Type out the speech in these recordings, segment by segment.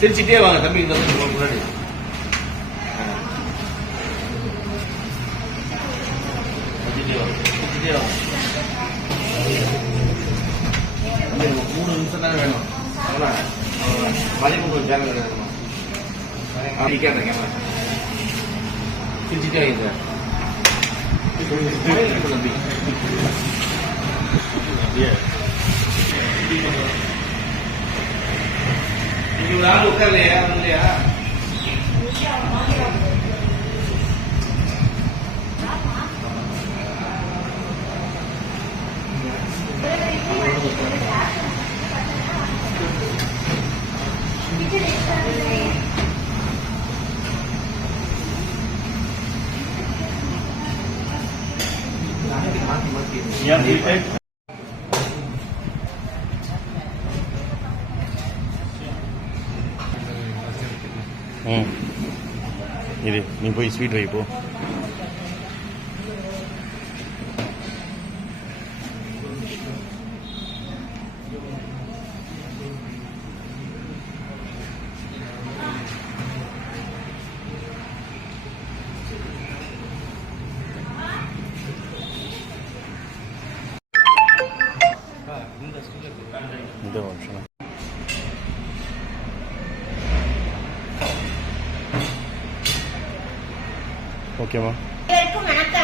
சிரிச்சுட்டே வாங்க தம்பி இந்த முன்னாடி. மூணு நிமிஷம் தானே வேணும். மதிப்பு சேனல் வேணும். சிரிச்சுட்டே வாங்க தம்பி. నువ్వు నాలుగు ఒక్కర్లే అందులే Yeah, ఇది నేను పోయి స్వీట్ వైపు Don't. ஓகேவா வணக்கம்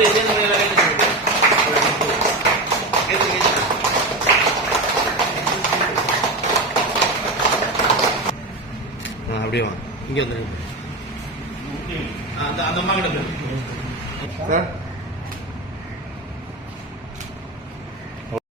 அப்படியே இதே நிலையில அப்படியே வாங்க இங்கே வந்துருங்க. அந்த அந்த அம்மா கிட்ட சார்?